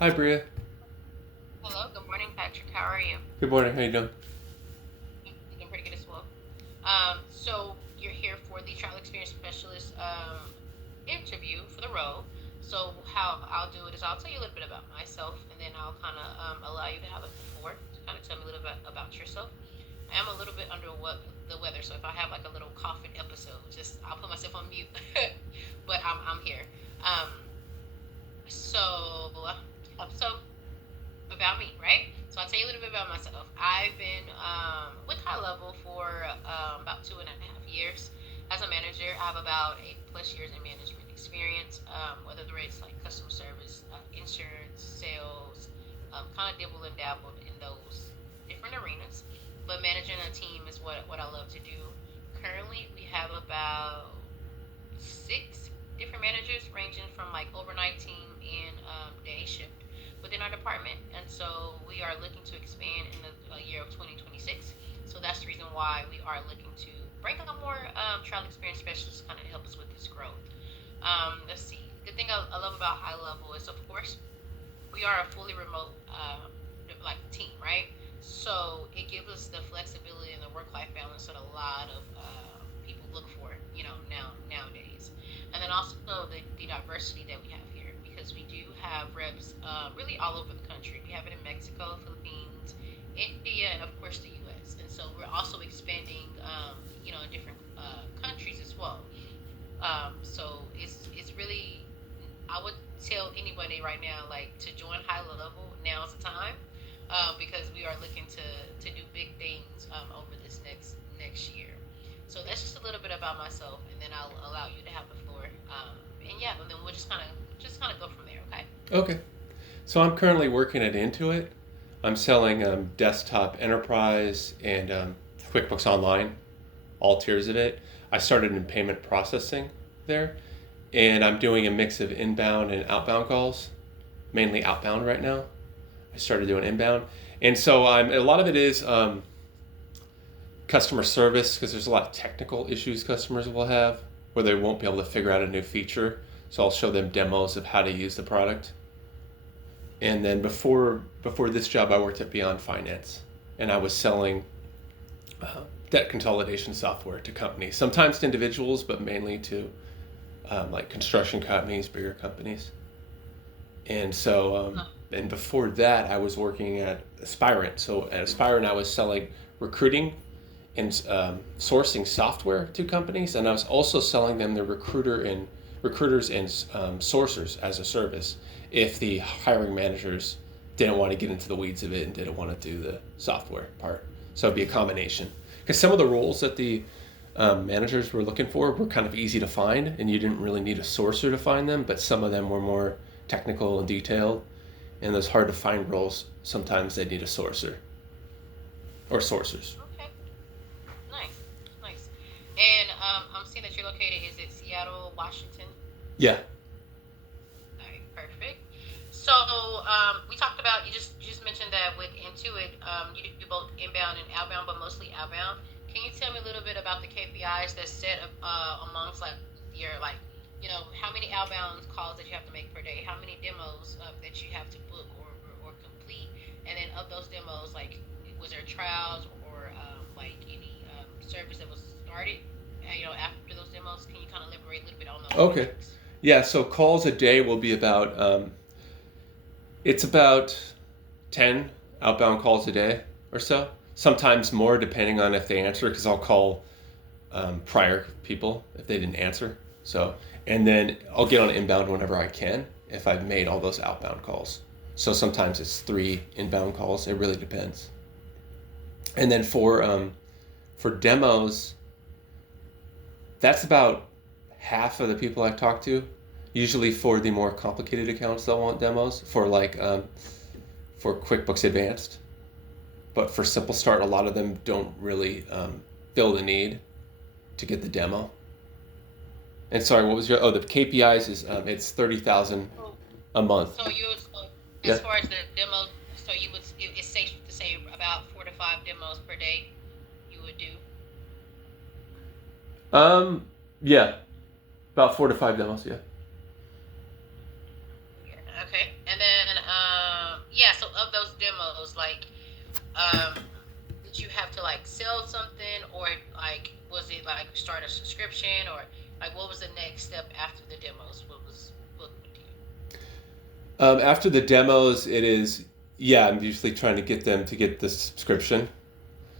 Hi, Bria. Hello, good morning, Patrick. How are you? Good morning. How you doing? I'm doing pretty good as well. So you're here for the Trial Experience Specialist interview for the role. So how I'll do it is I'll tell you a little bit about myself, and then I'll kind of allow you to have the floor to kind of tell me a little bit about yourself. I am a little bit under the weather, so if I have like a little coughing episode, just I'll put myself on mute. But I'm here. Um, so about me, right? So I'll tell you a little bit about myself. I've been with High Level for about 2.5 years as a manager. I have about 8+ years in management experience, whether it's like customer service, insurance, sales, kind of dibble and dabbled in those different arenas. But managing a team is what I love to do. Currently, we have about 6 different managers ranging from like overnight team and day shift within our department. And so we are looking to expand in the year of 2026. So that's the reason why we are looking to bring on more trial experience specialists to kind of help us with this growth. Let's see. The thing I love about High Level is, of course, we are a fully remote like team, right? So it gives us the flexibility and the work life balance that a lot of people look for, nowadays. And then also the diversity that we have here, because we do have reps really all over the country. We have it in Mexico, Philippines, India, and of course the U.S. And so we're also expanding, in different countries as well. So it's really, I would tell anybody right now, like, to join High Level. Now's the time, because we are looking to do big things over this next year. So that's just a little bit about myself, and then I'll allow you to have the floor. And yeah, and then we'll just kind of go from there. Okay. Okay. So I'm currently working at Intuit. I'm selling desktop enterprise and QuickBooks Online, all tiers of it. I started in payment processing there, and I'm doing a mix of inbound and outbound calls, mainly outbound right now. I started doing inbound, and so a lot of it is customer service because there's a lot of technical issues customers will have where they won't be able to figure out a new feature. So I'll show them demos of how to use the product. And then before this job, I worked at Beyond Finance, and I was selling debt consolidation software to companies, sometimes to individuals, but mainly to like construction companies, bigger companies. And so, and before that, I was working at Aspirant. So at Aspirant, I was selling recruiting and sourcing software to companies, and I was also selling them the recruiters and sourcers as a service if the hiring managers didn't want to get into the weeds of it and didn't want to do the software part. So it'd be a combination because some of the roles that the managers were looking for were kind of easy to find, and you didn't really need a sourcer to find them. But some of them were more technical and detailed, and those hard to find roles sometimes they need a sourcer or sourcers. Okay. Nice. Nice. And I'm seeing that you're located. Is it Seattle, Washington? Yeah. All right. Perfect. So we talked about, you just mentioned that with Intuit, you do both inbound and outbound, but mostly outbound. Can you tell me a little bit about the KPIs that's set amongst like your like how many outbound calls that you have to make per day, how many demos that you have to book or complete, and then of those demos, like, was there trials or like any service that was started, after those demos? Can you kind of elaborate a little bit on those Okay. metrics? Yeah. So calls a day will be about it's about 10 outbound calls a day or so. Sometimes more depending on if they answer, because I'll call prior people if they didn't answer. So, and then I'll get on inbound whenever I can if I've made all those outbound calls. So sometimes it's 3 inbound calls. It really depends. And then for demos, that's about half of the people I've talked to. Usually for the more complicated accounts, they'll want demos for like for QuickBooks Advanced. But for Simple Start, a lot of them don't really feel the need to get the demo. And sorry, what was your? Oh, the KPIs is it's 30,000 So, a month. as Yeah. far as the demos, so it's safe to say about 4 to 5 demos per day you would do. Um. Yeah. About 4 to 5 demos. Yeah. Yeah. Okay. And then yeah. So of those demos, like, um, did you have to like sell something, or like was it like start a subscription, or like what was the next step after the demos? What would you? After the demos, it is, yeah, I'm usually trying to get them to get the subscription.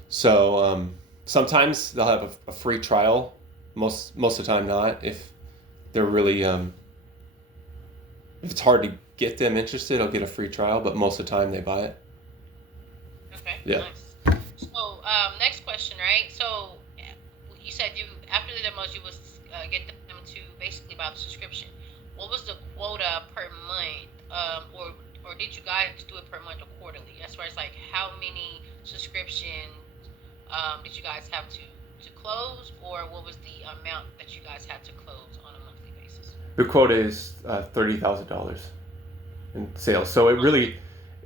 So sometimes they'll have a free trial. Most of the time, not. If they're really if it's hard to get them interested, I'll get a free trial. But most of the time, they buy it. Okay, Yeah. nice. So, next question, right? So, you said you after the demos, you was get them to basically buy the subscription. What was the quota per month, or did you guys do it per month or quarterly? As far as like how many subscriptions did you guys have to close, or what was the amount that you guys had to close on a monthly basis? The quota is $30,000 in sales. So Okay,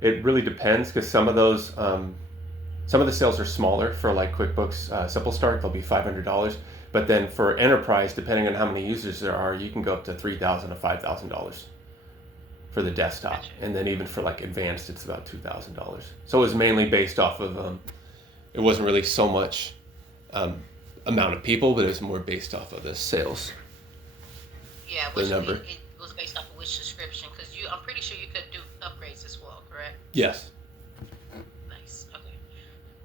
it really depends because some of the sales are smaller for like QuickBooks Simple Start. They'll be $500, but then for enterprise, depending on how many users there are, you can go up to $3,000 to $5,000 for the desktop, gotcha. and then even for like advanced, it's about $2,000. So it was mainly based off of it wasn't really so much um, amount of people, but it was more based off of the sales, Yeah, the which number. it was based off of which subscription? Because I'm pretty sure you could do upgrades as well, correct? Yes. Nice. Okay.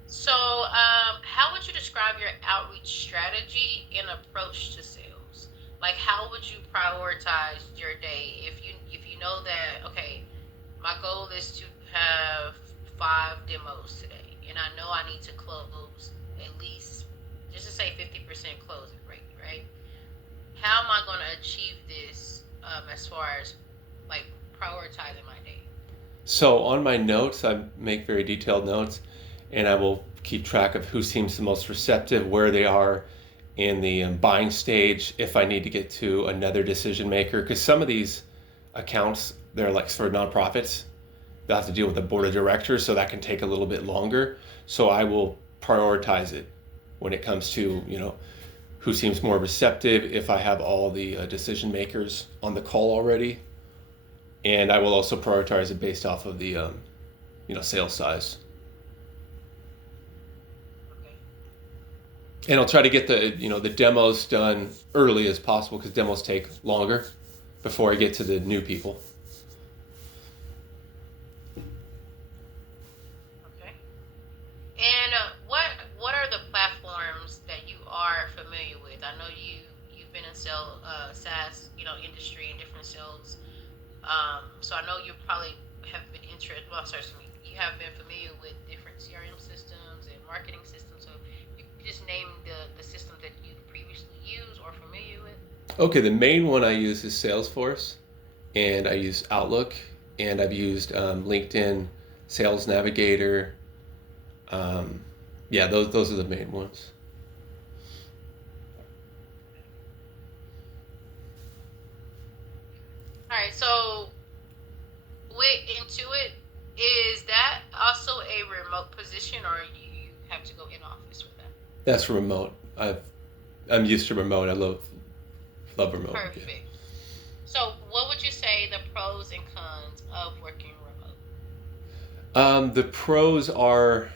So, how would you describe your outreach strategy and approach to sales? Like, how would you prioritize your day if you know that okay, my goal is to have 5 demos today, and I know I need to close at least, just to say 50% closing rate, right? How am I going to achieve this as far as like prioritizing my day? So on my notes, I make very detailed notes, and I will keep track of who seems the most receptive, where they are in the buying stage, if I need to get to another decision maker. Because some of these accounts, they're like for nonprofits, they'll have to deal with the board of directors, so that can take a little bit longer. So I will prioritize it when it comes to, who seems more receptive, if I have all the decision makers on the call already, and I will also prioritize it based off of the sales size. Okay. And I'll try to get the demos done early as possible because demos take longer before I get to the new people. Okay. And what are the platforms that you are familiar with? I know you've been in SaaS, industry and different sales. So I know you probably have been interested. Well, sorry, excuse me, you have been familiar with different CRM systems and marketing systems. So you could just name the systems that you previously used or familiar with. Okay, the main one I use is Salesforce, and I use Outlook, and I've used LinkedIn Sales Navigator. Um, yeah, those are the main ones. All right. So with Intuit, is that also a remote position, or you have to go in office with that? That's remote. I'm used to remote. I love remote. Yeah. Perfect. So, what would you say the pros and cons of working remote? The pros are,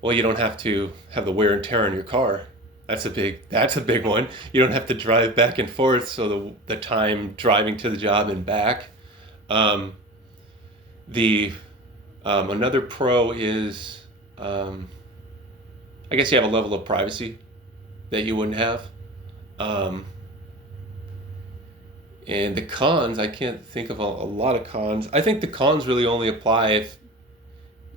well, you don't have to have the wear and tear on your car. That's a big one. You don't have to drive back and forth, so the time driving to the job and back. Um, the Another pro is, I guess you have a level of privacy that you wouldn't have. Um, and the cons, I can't think of a lot of cons. I think the cons really only apply if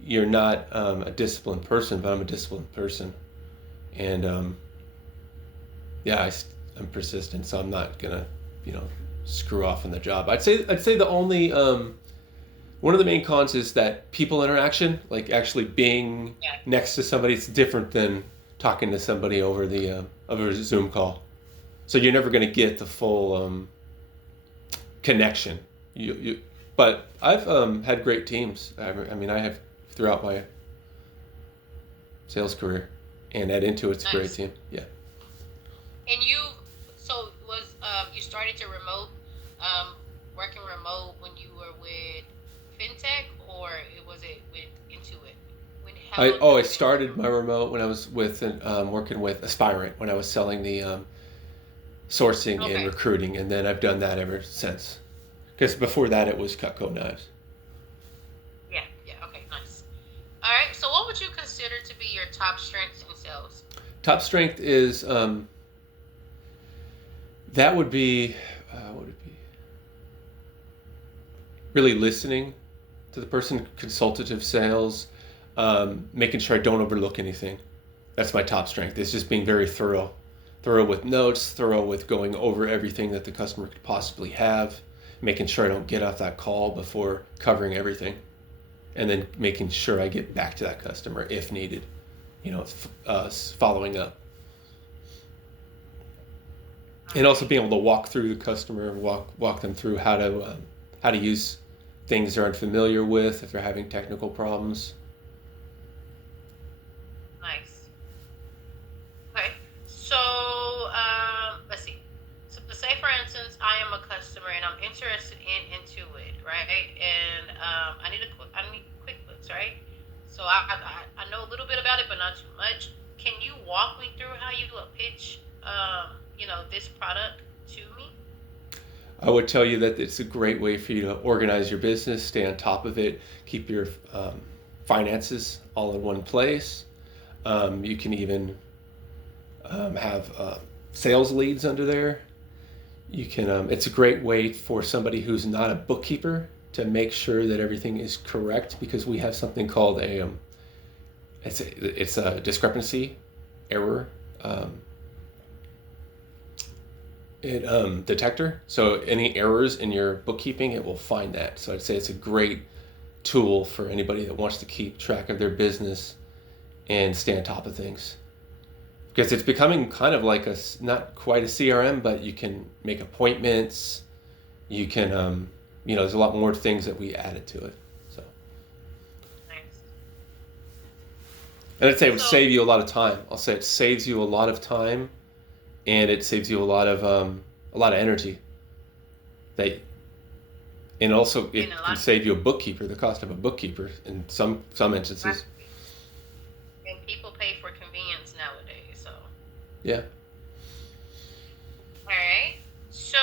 you're not a disciplined person, but I'm a disciplined person. And yeah, I'm persistent, so I'm not gonna, you know, screw off on the job. I'd say the only one of the main cons is that people interaction, like actually being Yeah. next to somebody, it's different than talking to somebody over a Zoom call. So you're never gonna get the full connection. You, but I've had great teams. I mean, I have throughout my sales career, and at Intuit's a great Nice. team. Yeah. And so you started to remote, um, working remote when you were with FinTech, or was it with Intuit? How I long oh have I you been with started them? my remote when I was working with Aspirant when I was selling the sourcing and Okay. recruiting, and then I've done that ever since. Because before that it was Cutco knives. Yeah. Yeah. Okay. Nice. All right. So, what would you consider to be your top strengths in sales? Top strength is that would be what would it be? Really listening to the person, consultative sales, making sure I don't overlook anything. That's my top strength. It's just being very thorough with notes, thorough with going over everything that the customer could possibly have, making sure I don't get off that call before covering everything, and then making sure I get back to that customer if needed. Following up, All and also right. being able to walk through the customer, walk them through how to use things they're unfamiliar with if they're having technical problems. Nice. Okay. So, let's see. So, say for instance, I am a customer and I'm interested in Intuit, right? And I need QuickBooks, right? So I know a little bit about it, but not too much. Can you walk me through how you pitch, this product to me? I would tell you that it's a great way for you to organize your business, stay on top of it, keep your finances all in one place. You can even have sales leads under there. You can. It's a great way for somebody who's not a bookkeeper to make sure that everything is correct because we have something called it's a discrepancy error um, detector. So any errors in your bookkeeping, it will find that. So I'd say it's a great tool for anybody that wants to keep track of their business and stay on top of things. Because it's becoming kind of like not quite a CRM, but you can make appointments. You can, there's a lot more things that we added to it. So, Nice. and I'd say it would So, save you a lot of time. I'll say it saves you a lot of time, and it saves you a lot of energy. That, and also and it a can lot, save you a bookkeeper, the cost of a bookkeeper in some right? instances. And people pay for convenience nowadays. So, all Yeah. right. So,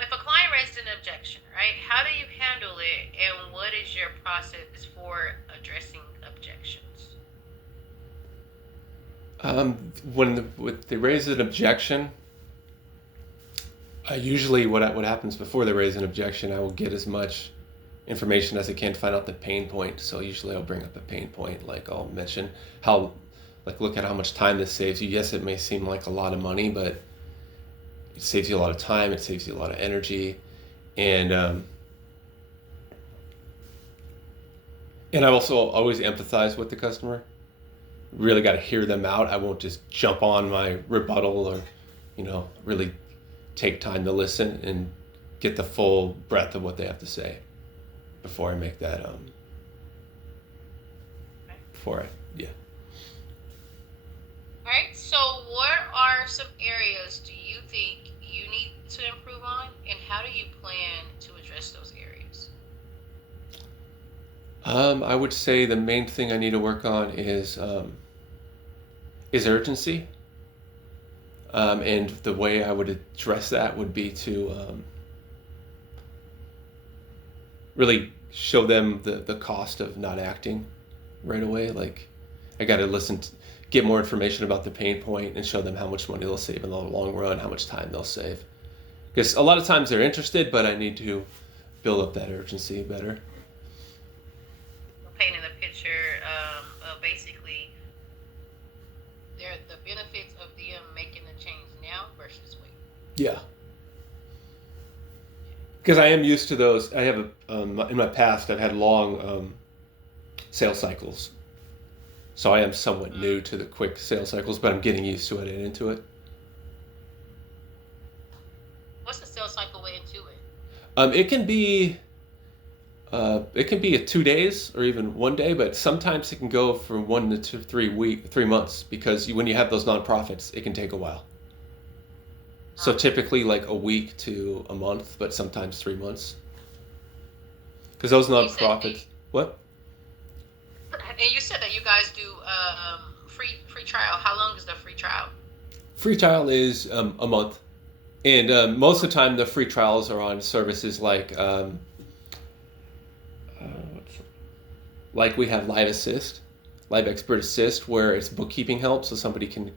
if a client raises an objection, right, how do you handle it, and what is your process for addressing objections? When they raise an objection, usually what happens before they raise an objection, I will get as much information as I can to find out the pain point. So usually I'll bring up a pain point, like I'll mention how, like look at how much time this saves you. Yes, it may seem like a lot of money, but it saves you a lot of time. It saves you a lot of energy, and and I also always empathize with the customer. Really got to hear them out. I won't just jump on my rebuttal or, really take time to listen and get the full breadth of what they have to say before I make that Okay. before I yeah. All right. So, what are some areas do you think you need to improve on, and how do you plan to address those areas? I would say the main thing I need to work on is urgency. And the way I would address that would be to really show them the cost of not acting right away. Like, I got to get more information about the pain point and show them how much money they'll save in the long run, how much time they'll save. Because a lot of times they're interested, but I need to build up that urgency better. Painting the picture of basically the benefits of them making the change now versus wait. Yeah. Because I am used to those. I have in my past I've had long sales cycles, so I am somewhat Mm. new to the quick sales cycles, but I'm getting used to it and into it. What's the sales cycle way into it? It can be it can be a 2 days or even one day, but sometimes it can go for 3 months because when you have those nonprofits, it can take a while. So Okay. typically like a week to a month, but sometimes 3 months. because those And you said nonprofits. What? and you said that you guys do free trial. How long is the free trial? Free trial is a month, and most of the time the free trials are on services uh, like we have Live Assist, Live Expert Assist, where it's bookkeeping help, so somebody can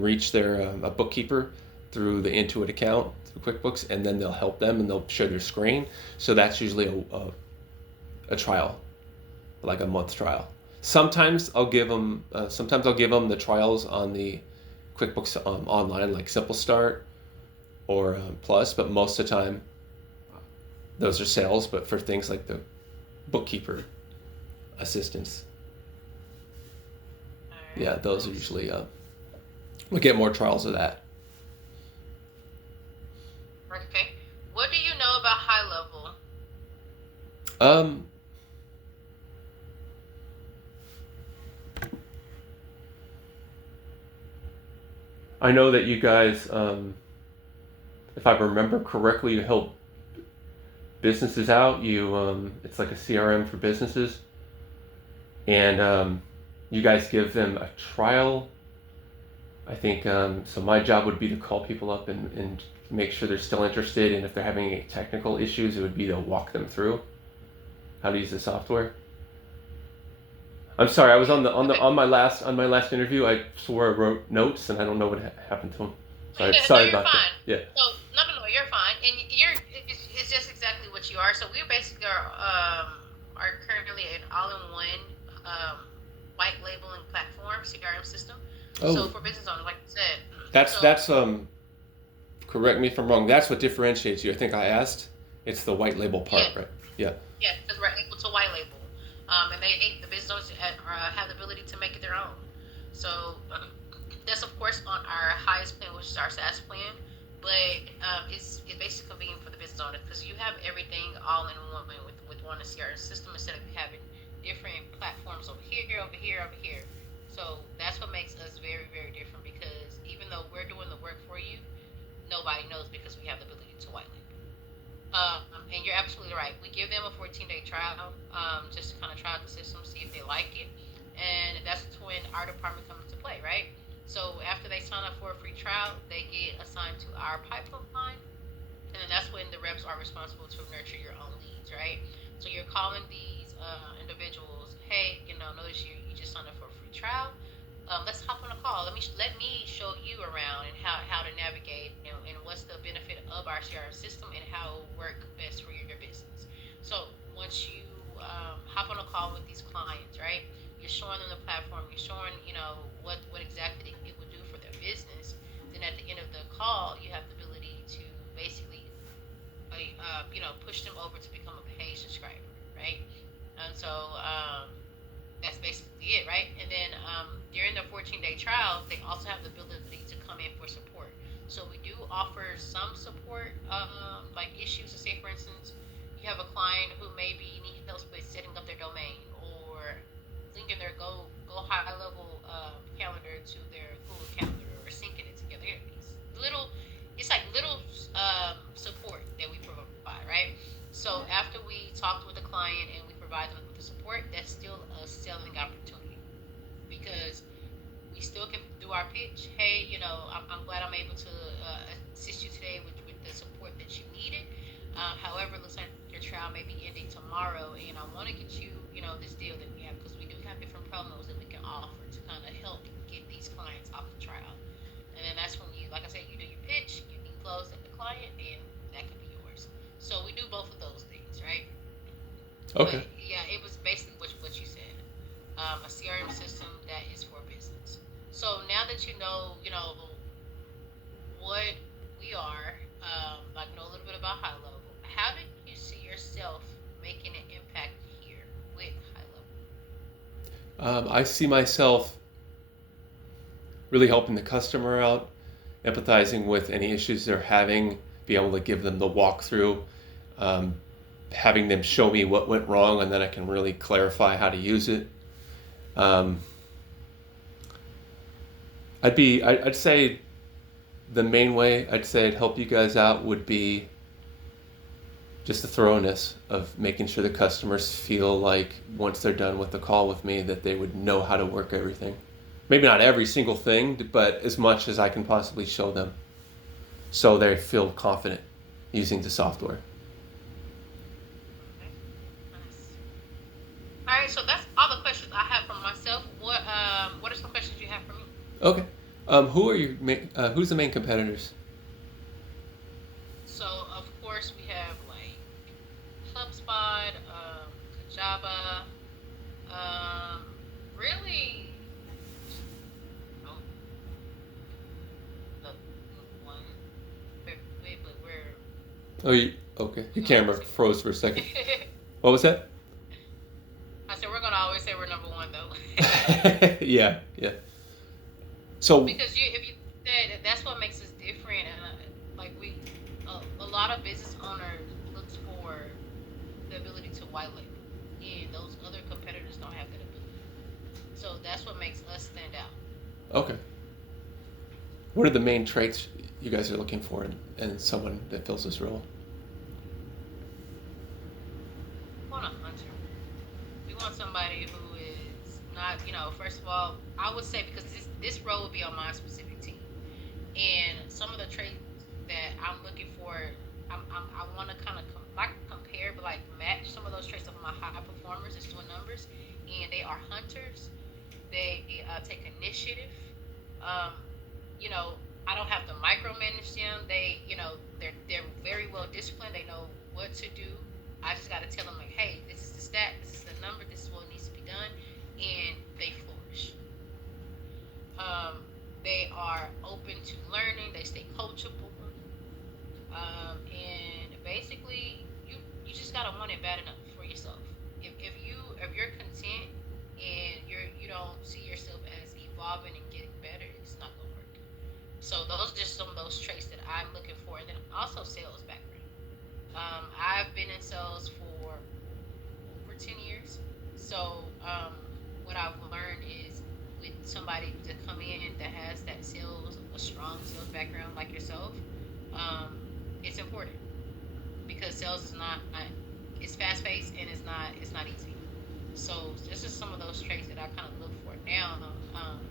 reach their a bookkeeper through the Intuit account through QuickBooks, and then they'll help them and they'll share their screen. So that's usually a trial, like a month trial. Sometimes I'll give them the trials on the QuickBooks online, like Simple Start or Plus, but most of the time those are sales. But for things like the bookkeeper assistance, All yeah, right, those are nice. usually we get more trials of that. Okay. What do you know about high level? Um, I know that you guys, if I remember correctly, you help businesses out. It's like a CRM for businesses, and you guys give them a trial. I think so. My job would be to call people up and make sure they're still interested, and if they're having any technical issues, it would be to walk them through how to use the software. I'm sorry, I was Okay. on my last interview. I swore I wrote notes, and I don't know what happened to them. No, Sorry you're about that. fine. Yeah. So no, you're fine, and it's just exactly what you are. So we basically are currently an all-in-one um, white labeling platform CRM system. So Oh, for business owners, like you said, so that's. Correct me if I'm wrong. That's what differentiates you. I think I asked. It's the white label part, yeah, right? Yeah. yeah, because we're able to white label, and the business owners have the ability to make it their own. So that's of course on our highest plan, which is our SaaS plan. But it's basically convenient for the business owner because you have everything all in one with one CRM system instead of having different platforms over here, over here, over here. So that's what makes us very, very different because even though we're doing the work for you, nobody knows because we have the ability to white label. And you're absolutely right. We give them a 14-day trial just to kind of try out the system, see if they like it. And that's when our department comes into play, right? So after they sign up for a free trial, they get assigned to our pipeline. And then that's when the reps are responsible to nurture your own leads, right? So you're calling these individuals, hey, notice you just signed up for a free trial. Let's hop on a call. Let me show you around and how to navigate and what's the benefit of our CRM system and how it will work best for your business. So once you hop on a call with these clients, right? You're showing them the platform. You're showing what exactly it would do for their business. Then at the end of the call, you have the ability to basically push them over to become a paid subscriber, right? And so that's basically it, right? And then during the 14-day trial, they also have the ability to come in for support. So we do offer some support, like issues. Say, for instance, you have a client who maybe needs help with setting up their domain or linking their go high level calendar to their Google Calendar or syncing it together. It's like little support that we provide, right? So after we talked with the client and we provide them with the support, that's still a selling opportunity because we still can do our pitch. Hey, I'm glad I'm able to assist you today with the support that you needed. However, it looks like your trial may be ending tomorrow, and I want to get you, this deal that we have because we do have different promos that we can offer to kind of help get these clients off the trial. And then that's when you, like I said, you do your pitch, you can close at the client, and that can be yours. So we do both of those things, right? But Okay. yeah, it was basically what you said, a CRM system that is for business. So now that you know what we are, like know a little bit about high level. How did you see yourself making an impact here with high level? I see myself really helping the customer out, empathizing with any issues they're having, be able to give them the walkthrough, um, having them show me what went wrong, and then I can really clarify how to use it. Um, I'd say the main way I'd say I'd help you guys out would be just the thoroughness of making sure the customers feel like once they're done with the call with me that they would know how to work everything. Maybe not every single thing, but as much as I can possibly show them so they feel confident using the software. Okay. Nice. All right. So that's all the questions I have for myself. What are some questions you have for me? Okay. Who's the main competitors? So of course we have like HubSpot, Kajaba, um, really, oh, the one, but Oh, okay. we're Your gonna camera always say froze for a second. we're. What was that? I said we're gonna always say we're number one though. Yeah, yeah. So, Because if you said that's what makes us different, and like a lot of business owners looks for the ability to white label, and those other competitors don't have that ability. So that's what makes us stand out. okay. What are the main traits you guys are looking for in someone that fills this role? We want a hunter. We want somebody who is not, first of all, I would say because this role would be on my specific team, and some of the traits that I'm looking for, I want to kind of not compare, but like match some of those traits of my high performers that's doing numbers, and they are hunters. They take initiative. Um, you know, I don't have to micromanage them. They're very well disciplined. They know what to do. I just got to tell them like, hey, this is the stat, this is the number, this is what needs to be done, and they flourish. Um, they are open to learning. They stay coachable. And basically, you just gotta want it bad enough for yourself. If you're content and you don't see yourself as evolving and getting better, it's not gonna work. So those are just some of those traits that I'm looking for, and then also sales background. I've been in sales for over 10 years, so what I've learned is with somebody to come in that has that sales, a strong sales background like yourself, um, it's important because sales is not it's fast paced and it's not easy. So this is some of those traits that I kind of look for now,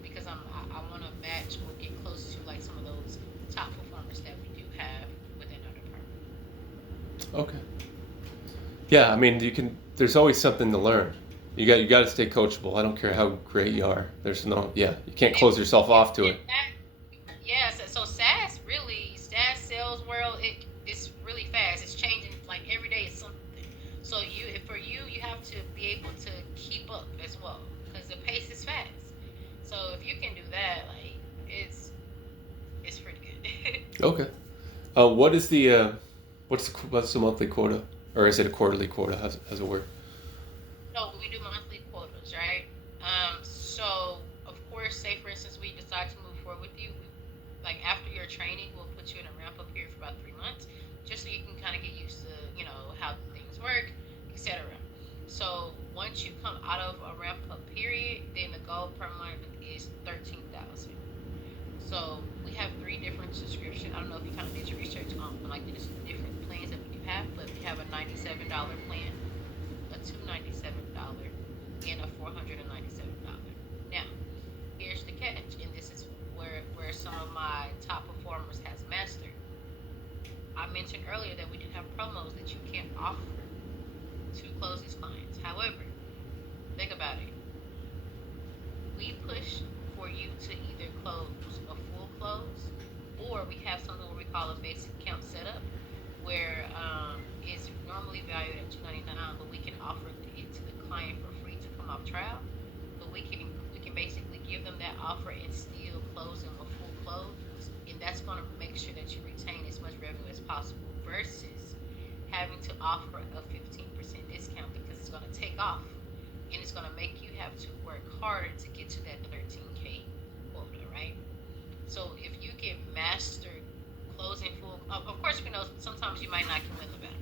because I want to match or get close to like some of those top performers that we do have within our department. Okay. Yeah, I mean, you can. There's always something to learn. You got to stay coachable. I don't care how great you are. There's no. Yeah, you can't And, close yourself off to and it. that, yeah, so SaaS sales world, it's really fast. It's changing like every day. It's something. So for you, you have to be able to keep up as well because the pace is fast. So if you can do that, like it's pretty good. Okay. What is what's the monthly quota, or is it a quarterly quota? How's it work? So we do monthly quotas, right? So of course, say for instance, we decide to move forward with you. Like after your training, we'll put you in a ramp up period for about 3 months, just so you can kind of get used to, how things work, etc. So once you come out of a ramp up period, then the goal per month is 13,000. So we have three different subscriptions. I don't know if you kind of did your research on like the different plans that we do have, but we have a $97 plan, a $297, and a $497. Now, here's the catch, and this is where some of my top performers has mastered. I mentioned earlier that we didn't have promos that you can't offer to close these clients. However, think about it. We push for you to either close a full close, or we have something what we call a basic account setup, where it's normally valued at 299, but we can offer it to the client for free to come off trial. But we can basically give them that offer and still close them a full close, and that's going to make sure that you retain as much revenue as possible versus having to offer a 15% discount because it's going to take off and it's going to make you have to work harder to get to that 13K quota, right? So if you can master closing full, of course we know sometimes you might not can win the battle,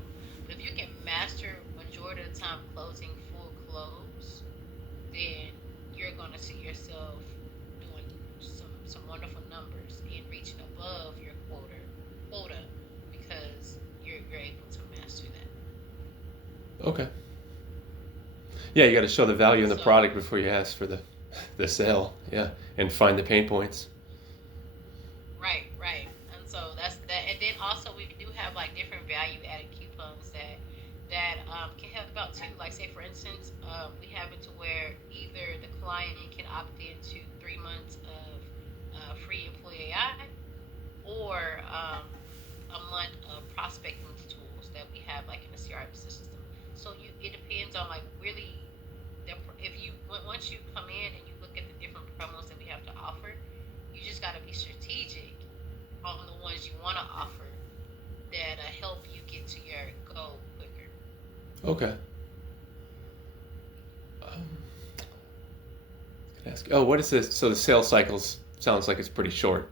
but if you can master majority of the time closing full close, then you're gonna see yourself doing some wonderful numbers and reaching above your quota because you're able to master that. Okay. Yeah, you got to show the value in the So product before you ask for the sale. Yeah, and find the pain points. right, right. And so that's that. And then also we do have like different value added coupons that can help out too. Like say for instance, we have it to where either the client can opt into 3 months of free employee AI or a month of prospecting tools that we have like in the CRM system. So it depends on like really if you once you come in and you look at the different promos that we have to offer, you just got to be strategic on the ones you want to offer that help you get to your goal quicker. Okay. Can I ask? Oh, what is this? So the sales cycles sounds like it's pretty short.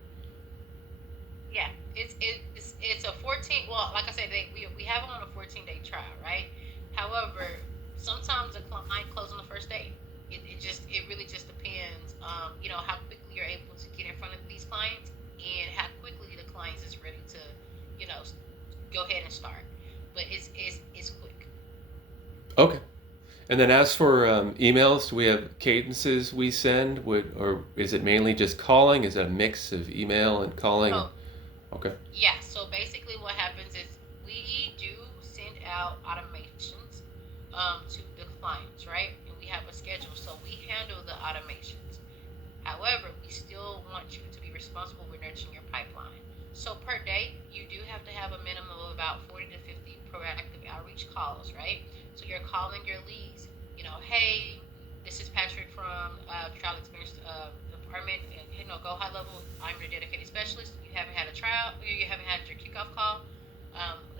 Yeah, it's a 14. Well, like I said, we have them on a 14-day trial, right? However, sometimes the client closes on the first day. It really just depends, how quickly you're able to get in front of these clients and how quickly the clients is ready to, you know, go ahead and start. But it's quick. Okay. And then as for emails, do we have cadences we send? Or is it mainly just calling? Is it a mix of email and calling? So Okay. yeah, so basically what happens is we do send out automations to the clients, right? And we have a schedule, so we handle the automations. However, we still want you to be responsible with nurturing your pipeline. So per day, you do have to have a minimum of about 40 to 50 proactive outreach calls, right? So you're calling your leads, hey, this is Patrick from Trial Experience Department, and go high level. I'm your dedicated specialist. You haven't had a trial, you haven't had your kickoff call.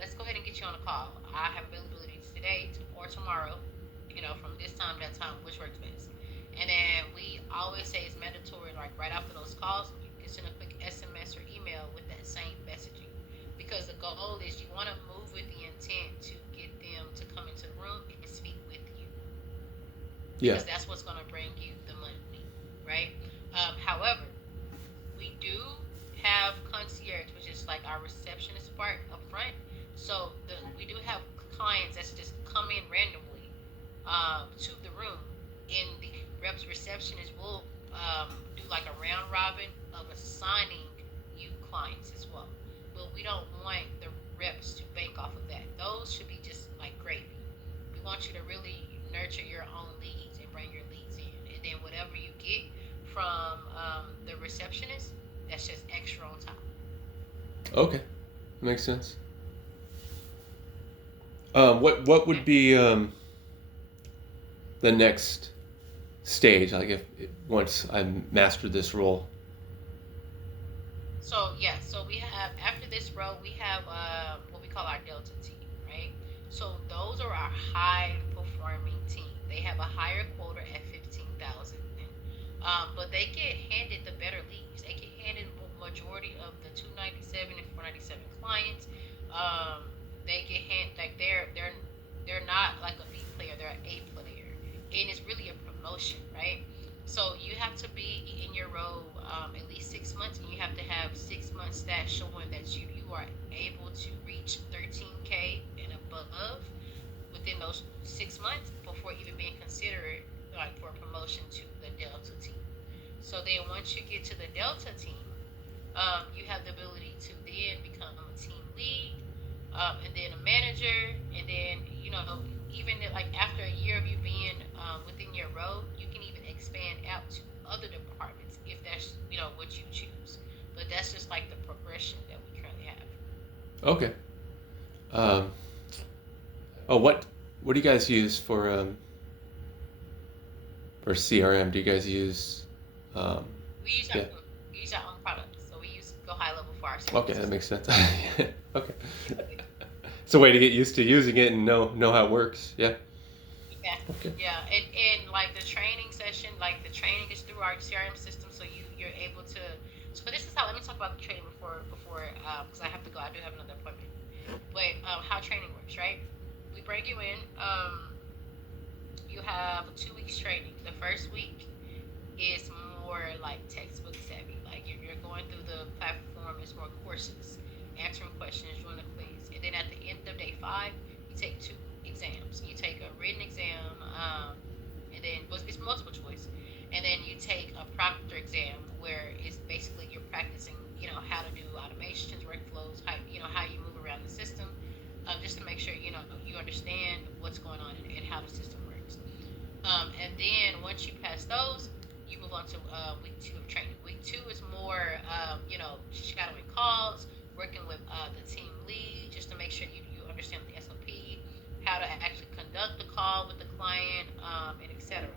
Let's go ahead and get you on a call. I have availability today or tomorrow, from this time, that time, which works best. And then we always say it's mandatory, like right after those calls, you can send a quick SMS or email with that same messaging. Because the goal is you want to move with the intent to get them to come into the room and speak with you. Yeah. Because that's what's going to bring you the money, right? However, we do have concierge, which is like our receptionist part up front. So we do have clients that's just come in randomly to the room, and the reps receptionist will do like a round robin of assigning you clients as well. But we don't want the reps to bank off of that. Those should be just like gravy. We want you to really nurture your own leads and bring your leads in, and then whatever you get from the receptionist, that's just extra on top. Okay. Makes sense. What would Okay. be the next stage? Like if once I mastered this role. So yeah, so we have after this row we have what we call our Delta team, right? So those are our high performing team. They have a higher quota at 15,000, but they get handed the better leads. They get handed majority of the 297 and 497 clients. Um, they get like they're not like a B player, they're an A player, and it's really a promotion, right? So you have to be in your role at least 6 months, and you have to have 6 months stats showing that you are able to reach 13K and above within those 6 months before even being considered like for promotion to the Delta team. So then once you get to the Delta team, you have the ability to then become a team lead, and then a manager, and then even like after a year of you being within your role, you can even expand out to other departments if that's what you choose. But that's just like the progression that we currently have. Okay. Um, oh, what do you guys use for CRM? Do you guys use? Um, We use our yeah. we use our own products, so we use Go High Level for our Okay, CRM that system. makes sense. Okay. It's a way to get used to using it and know how it works. Yeah. Yeah, Okay. yeah, and like the training session, like the training is through our CRM system, so you're able to. So this is how. Let me talk about the training before because I have to go. I do have another appointment. But how training works, right? We bring you in. You have 2 weeks training. The first week is more like textbook savvy. Like you're going through the platform, it's more courses, answering questions, doing a quiz, and then at the end of day 5, you take 2 exams. You take exam where it's basically you're practicing, how to do automations, workflows, how you move around the system, just to make sure you understand what's going on and how the system works. And then once you pass those, you move on to week 2 of training. Week 2 is more, shadowing calls, working with the team lead, just to make sure you understand the SOP, how to actually conduct the call with the client, and etc.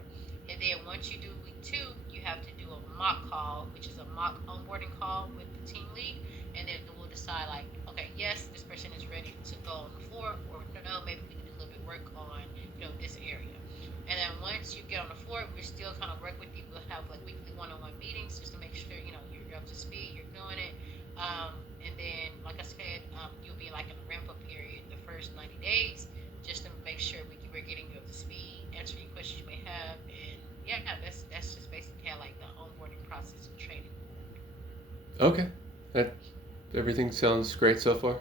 And then once you do week 2, you have to do a mock call, which is a mock onboarding call with the team lead, and then we'll decide like, okay, yes, this person is ready to go on the floor, or no, maybe we can do a little bit of work on this area. And then once you get on the floor, we still kind of work with you. We'll have like weekly one-on-one meetings just to make sure you're up to speed, you're doing it. And then, like I said, you'll be like in a ramp-up period the first 90 days just to make sure we're getting you up to speed, answering any questions you may have, and yeah, that's just basically how like the onboarding process and training work. Okay, that everything sounds great so far.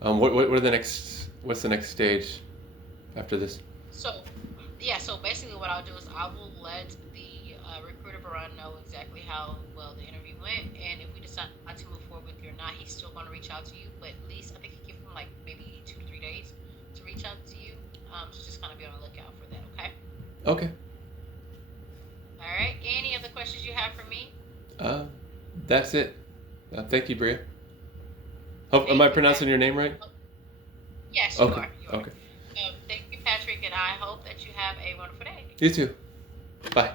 What are the next? What's the next stage after this? So, yeah, so basically what I'll do is I will let the recruiter Baran know exactly how well the interview went, and if we decide not to move forward with you or not, he's still going to reach out to you, but at least I think he give him like maybe 2 to 3 days to reach out to you. So just kind of be on the lookout for that, okay? Okay. All right. Any other questions you have for me? That's it. Thank you, Bria. Am Thank I you, pronouncing Patrick. your name right? Yes, you Okay. are. You are. Okay. Thank you, Patrick, and I hope that you have a wonderful day. You too. Bye.